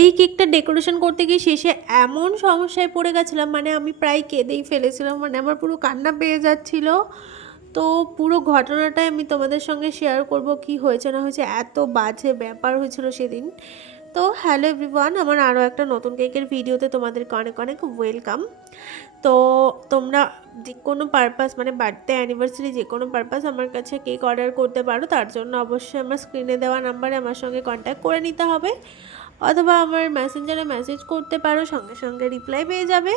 এই কেকটা ডেকোরেশন করতে গিয়ে শেষে এমন সমস্যায় পড়ে গেছিলাম, মানে আমি প্রায় কেঁদেই ফেলেছিলাম, মানে আমার পুরো কান্না পেয়ে যাচ্ছিল। তো পুরো ঘটনাটাই আমি তোমাদের সঙ্গে শেয়ার করব, কি হয়েছে না হয়েছে, এত বাজে ব্যাপার হয়েছিল সেদিন। তো হ্যালো এভরিওয়ান, আমার আরও একটা নতুন কেকের ভিডিওতে তোমাদেরকে অনেক অনেক ওয়েলকাম। তো তোমরা যে কোনো পারপাস, মানে বার্থডে অ্যানিভার্সারি যে কোনো পারপাস আমার কাছে কেক অর্ডার করতে পারো। তার জন্য অবশ্যই আমার স্ক্রিনে দেওয়া নাম্বারে আমার সঙ্গে কন্ট্যাক্ট করে নিতে হবে, অথবা আমার মেসেঞ্জারে মেসেজ করতে পারো, সঙ্গে সঙ্গে রিপ্লাই পেয়ে যাবে।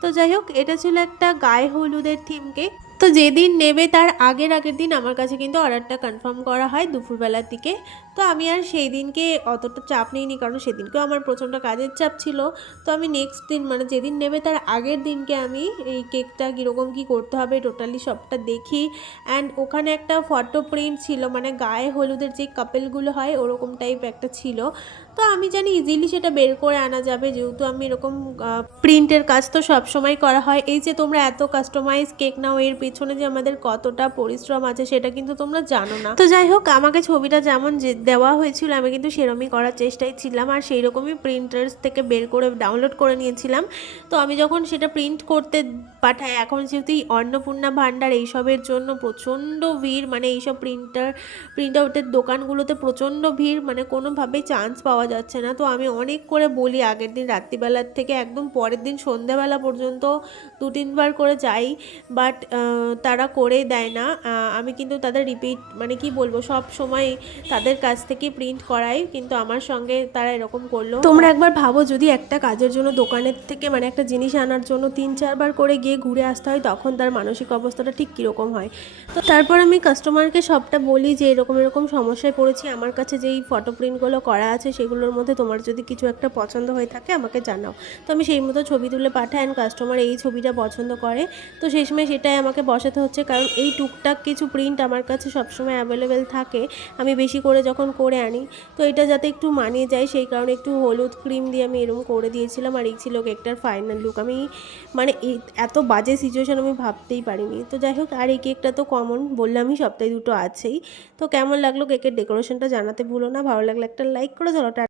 তো যাই হোক, এটা ছিল একটা গায়ে হলুদের থিম কেক। তো যেদিন নেবে তার আগের দিন আমার কাছে কিন্তু অর্ডারটা কনফার্ম করা হয় দুপুরবেলার দিকে। তো আমি আর সেই দিনকে অতটা চাপ নিইনি, কারণ সেদিনকেও আমার প্রচণ্ড কাজের চাপ ছিল। তো আমি নেক্সট দিন, মানে যেদিন নেবে তার আগের দিনকে আমি এই কেকটা কীরকম কী করতে হবে টোটালি সবটা দেখি। অ্যান্ড ওখানে একটা ফটো প্রিন্ট ছিল, মানে গায়ে হলুদের যে কাপেলগুলো হয় ওরকম টাইপ একটা ছিল। তো আমি জানি ইজিলি সেটা বের করে আনা যাবে, যেহেতু আমি এরকম প্রিন্টের কাজ তো সবসময় করা হয়। এই যে তোমরা এত কাস্টমাইজ কেক নাও, এর পেছনে যে আমাদের কতটা পরিশ্রম আছে সেটা কিন্তু তোমরা জানো না। তো যাই হোক, আমাকে ছবিটা যেমন যে দেওয়া হয়েছিল আমি কিন্তু সেরকমই করার চেষ্টায় ছিলাম, আর সেই রকমই প্রিন্টার্স থেকে বের করে ডাউনলোড করে নিয়েছিলাম। তো আমি যখন সেটা প্রিন্ট করতে পাঠাই, এখন যেহেতু অন্নপূর্ণা ভাণ্ডার এইসবের জন্য প্রচণ্ড ভিড়, মানে এইসব প্রিন্ট আউটের দোকানগুলোতে প্রচণ্ড ভিড়, মানে কোনোভাবেই চান্স পাওয়া যাচ্ছে না। তো আমি অনেক করে বলি, আগের দিন রাত্রিবেলার থেকে একদম পরের দিন সন্ধ্যাবেলা পর্যন্ত 2-3 বার করে যাই, বাট তারা করে দেয় না। আমি কিন্তু তাদের রিপিট, মানে কি বলবো, সব সময় তাদের কাছ থেকে প্রিন্ট করাই, কিন্তু আমার সঙ্গে তারা এরকম করলো। তোমরা একবার ভাবো, যদি একটা কাজের জন্য দোকানের থেকে, মানে একটা জিনিস আনার জন্য 3-4 বার করে গিয়ে ঘুরে আসতে হয়, তখন তার মানসিক অবস্থাটা ঠিক কীরকম হয়। তো তারপর আমি কাস্টমারকে সবটা বলি যে এরকম এরকম সমস্যায় পড়েছি, আমার কাছে যেই ফটো প্রিন্টগুলো করা আছে সেগুলোর মধ্যে তোমার যদি কিছু একটা পছন্দ হয়ে থাকে আমাকে জানাও। তো আমি সেই মতো ছবি তুলে পাঠাই, অ্যান্ড কাস্টমার এই ছবিটা পছন্দ করে। তো সেই সময় সেটাই আমাকে বসাতে হচ্ছে, কারণ এই টুকটাক কিছু প্রিন্ট আমার কাছে সবসময় অ্যাভেলেবেল থাকে আমি বেশি করে যখন করে আনি। তো এটা যাতে একটু মানিয়ে যায় সেই কারণে একটু হলুদ ক্রিম দিয়ে আমি এরকম করে দিয়েছিলাম, আর এই ছিল কেকটার ফাইনাল লুক। আমি মানে এত বাজে সিচুয়েশান আমি ভাবতেই পারিনি। তো যাই হোক, আর এই কেকটা তো কমন বললামই, সপ্তাহে দুটো আছেই। তো কেমন লাগলো কেকের ডেকোরেশনটা জানাতে ভুলো না, ভালো লাগলে একটা লাইক করে চলো।